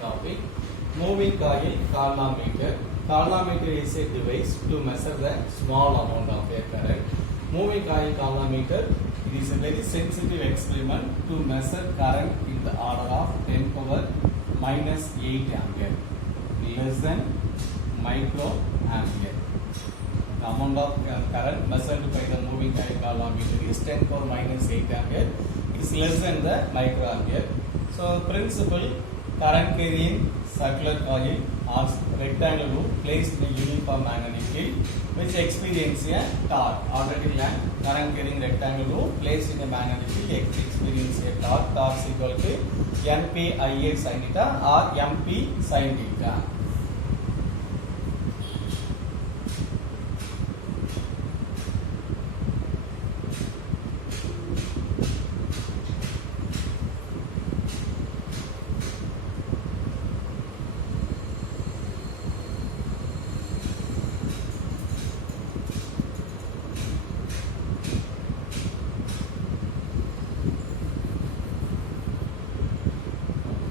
topic. Moving coil calorimeter. Calorimeter is a device to measure the small amount of a current. Moving coil calorimeter, it is a very sensitive experiment to measure current in the order of 10 power minus 8 ampere, less than micro ampere. The amount of current measured by the moving coil calorimeter is 10 power minus 8 ampere. It is less than the micro ampere. So, principle, current carrying circular coil or rectangular loop placed in a uniform magnetic field which experience a torque. Already learned, current carrying rectangular loop placed in a magnetic field experience a torque. Torque is equal to NPIA sin theta or MP sin theta.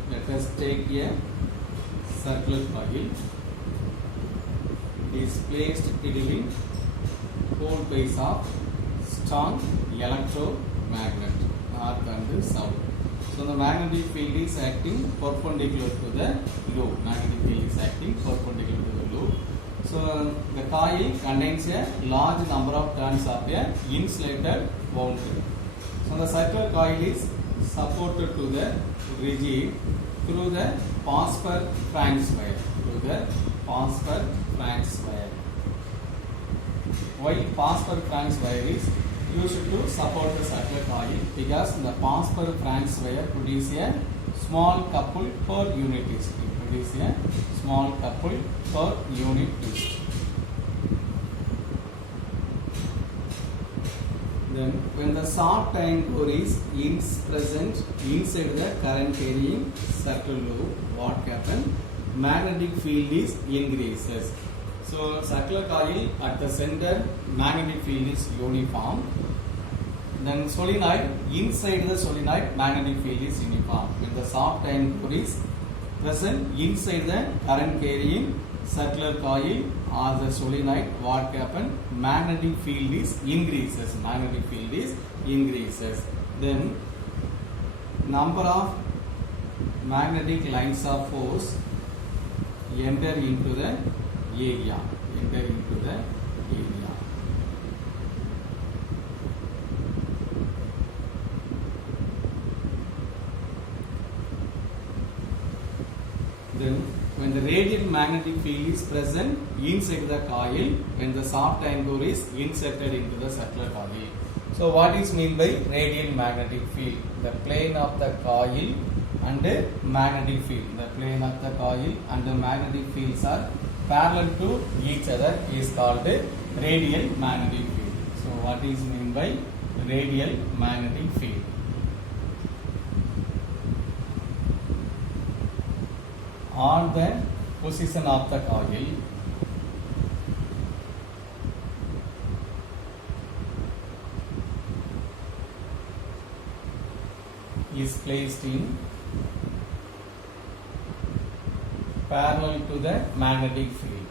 Let us take a circular coil. It is placed between pole base of strong electromagnet north and south. So the magnetic field is acting perpendicular to the loop. Magnetic field is acting perpendicular to the loop. So the coil contains a large number of turns of a insulated boundary. So the circular coil is supported to the rigid through the pass per Franks wire. Why pass per Franks wire is used to support the circular coil? Because the pass per Franks wire produces a small couple per unit twist. It produces a small couple per unit twist. Then when the soft iron core is present inside the current carrying circular loop, what happens? Magnetic field is increases. So circular coil at the center, magnetic field is uniform. Then solenoid, inside the solenoid, magnetic field is uniform. When the soft iron core is present inside the current carrying circular coil or the solenoid, what happens? Magnetic field is increases. Then number of magnetic lines of force enter into the area. Then when the radial magnetic field is present inside the coil, when the soft iron core is inserted into the circular coil. So what is meant by radial magnetic field? The plane of the coil and the magnetic field. The plane of the coil and the magnetic fields are parallel to each other is called radial magnetic field. So what is meant by radial magnetic field? On the position of the coil, is placed in parallel to the magnetic field.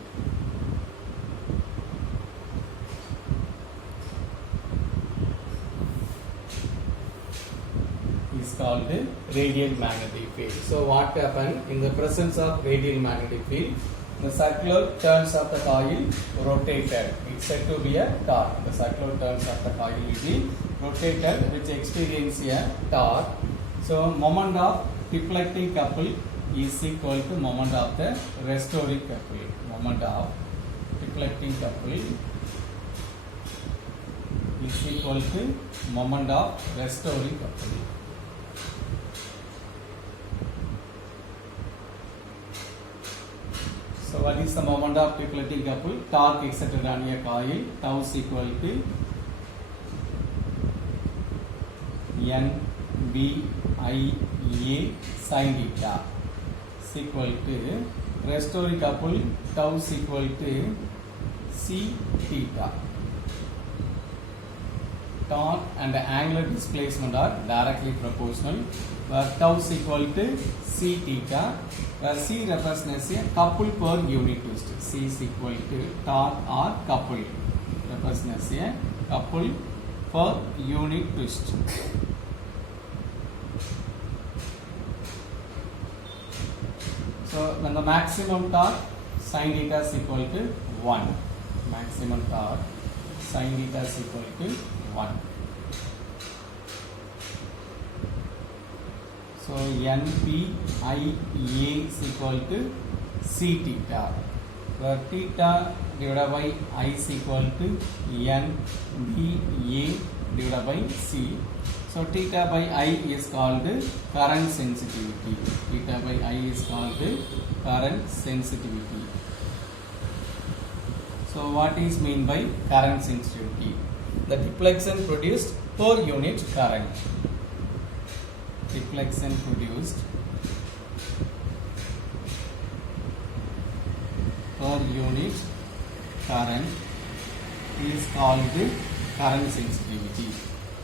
Is called the radial magnetic field. So what happens in the presence of radial magnetic field? The circular turns of the coil rotated. It's said to be a torque. The circular turns of the coil will be rotated, which experience a torque. So moment of deflecting couple is equal to moment of the restoring couple. Moment of deflecting couple is equal to moment of restoring couple. So what is the moment of deflecting couple? Torque exerted on a coil, tau is equal to NBIA sin theta is equal to restoring couple, tau is equal to C theta. Torque and the angular displacement are directly proportional. where tau is equal to c theta, where c represents a couple per unit twist. C is equal to torque or couple, represents a couple per unit twist. So when the maximum torque sin theta is equal to 1, maximum torque sin theta is equal to 1. So NPIA is equal to c theta, where theta divided by I is equal to NBA divided by c. So theta by I is called current sensitivity. Theta by I is called current sensitivity. So what is mean by current sensitivity? The deflection produced per unit current. Deflection produced per unit current is called current sensitivity.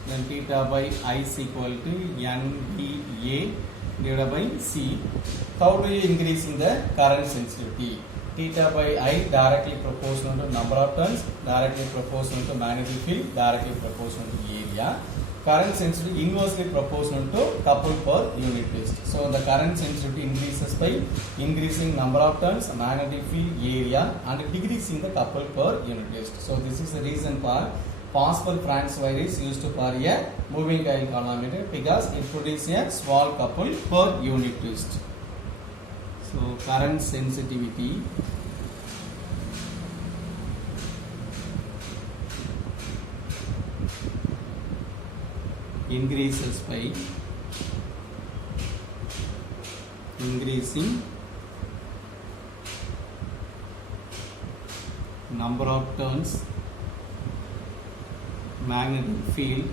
Then theta by I is equal to NBA divided by C. How do you increase in the current sensitivity? Theta by I directly proportional to number of turns, directly proportional to magnetic field, directly proportional to area. Current sensitivity inversely proportional to couple per unit twist. So the current sensitivity increases by increasing number of turns, magnetic field, area, and decreasing the couple per unit twist. So this is the reason for Possible Franz wire is used for a moving coil calorimeter because it produces a small couple per unit twist. So current sensitivity increases by increasing number of turns, magnetic field,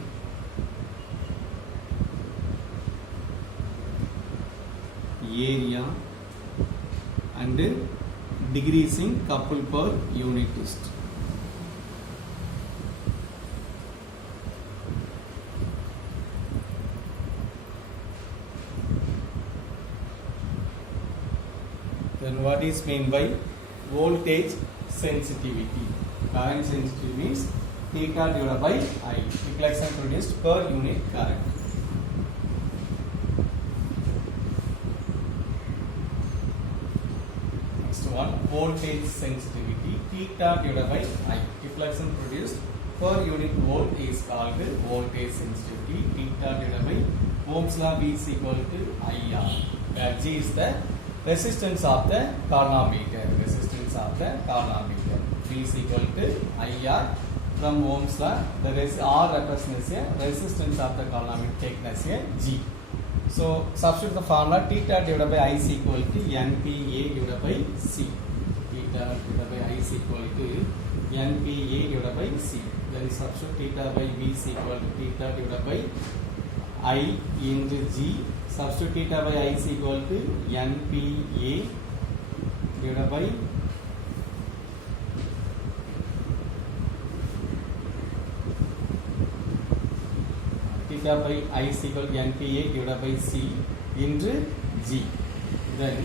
area, and decreasing couple per unit twist. Then what is meant by voltage sensitivity? Current sensitivity means theta divided by I, deflection produced per unit current. Next one, voltage sensitivity. Theta divided by I, deflection produced per unit volt is called voltage sensitivity. Theta divided by Ohm's law, V is equal to IR, where G is the resistance of the calorimeter. Resistance of the calorimeter. V is equal to IR. From Ohm's law, the R represents a resistance of the calorimeter taken as a G. So substitute the formula theta divided by I is equal to NPA divided by C. Theta divided by I is equal to NPA divided by C. Then substitute theta by V is equal to theta divided by I into G. Substitute theta by I is equal to NPA divided by theta by I is equal to NPA divided by C into G. Then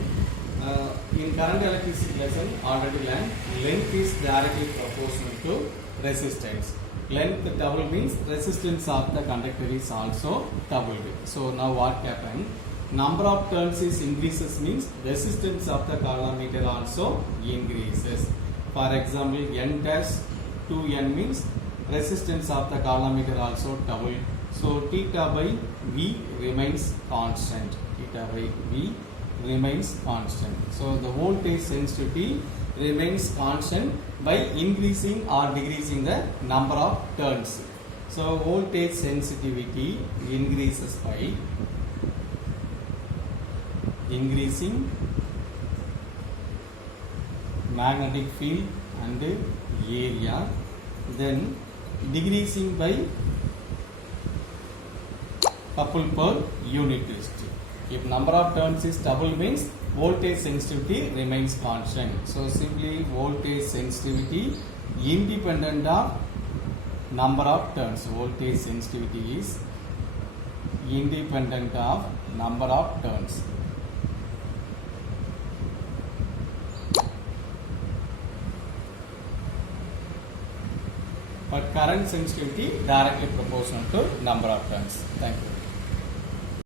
in current electricity lesson already learned, length is directly proportional to resistance. Length double means resistance of the conductor is also doubled. So now what happened? Number of turns is increases means resistance of the calorimeter also increases. For example, N dash to N means resistance of the calorimeter also doubled. So theta by V remains constant. Theta by V remains constant. So the voltage sensitivity remains constant by increasing or decreasing the number of turns. So voltage sensitivity increases by increasing magnetic field and area, then decreasing by couple per unit twist. If number of turns is double means voltage sensitivity remains constant. So simply voltage sensitivity independent of number of turns. Voltage sensitivity is independent of number of turns. But current sensitivity directly proportional to number of turns. Thank you.